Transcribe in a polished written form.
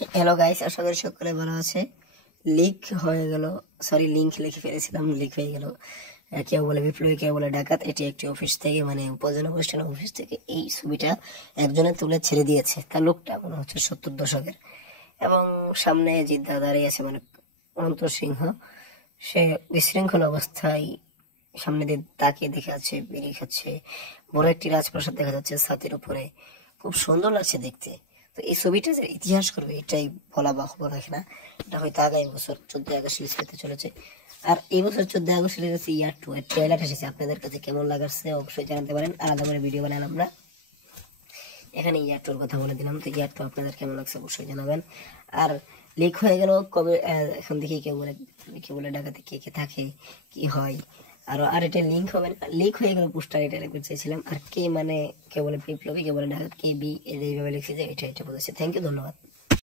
Hello guys, আশা করি সকলে ভালো আছে। লিক হয়ে গেল, সরি লিংক লিখে ফেলেছিলাম, লিক হয়ে গেল। কেউ বলে বিপ্লবী, কেউ বলে ডাকাত। এটি একটি অফিস থেকে, মানে উপজেলা প্রশাসন অফিস থেকে এই ছবিটা একজনে তুলে ছেড়ে দিয়েছে। তার লোকটা মনে হচ্ছে 70 দশকের, এবং সামনে জিদ্দা দাঁড়িয়ে আছে, মানে অনন্ত সিংহ। সে বিশৃঙ্খল অবস্থায় সামনে দিয়ে তাকিয়ে দেখে আছে, বেরিয়ে খাচ্ছে। বড় একটি রাজপ্রাসাদ দেখা যাচ্ছে ছাদের উপরে, খুব সুন্দর লাগছে দেখতে। তো এই ছবিটা যে ইতিহাস করবে এটাই বলা বাহুল্য রাখে না। এটা হয়তো আগামী বছর 14 আগস্ট রিলিজ হতে চলেছে। আর এই বছর 14 আগস্ট রিলিজ হচ্ছে ইয়ার 2 এর ট্রেলার এসেছে। আপনাদের কাছে কেমন লাগাচ্ছে অবশ্যই জানাতে পারেন। আলাদা করে ভিডিও বানালাম আমরা, এখানে ইয়ার 2 এর কথা বলে দিলাম। তো ইয়ার 2 আপনাদের কেমন লাগছে অবশ্যই জানাবেন। আর লিক হয়ে গেল কবে, এখন দেখি কেউ বলে ঢাকাতে কে কে থাকে, কি হয়। আর এটা লিঙ্ক হবে না, লিক হয়ে গেল পোস্টার, এটা লিখতে চাইছিলাম। আর কে, মানে কে বলে বিপ্লবী, কে বলে ঢাকা, কে বি এইভাবে লিখছে যে এটা বলেছে। থ্যাংক ইউ, ধন্যবাদ।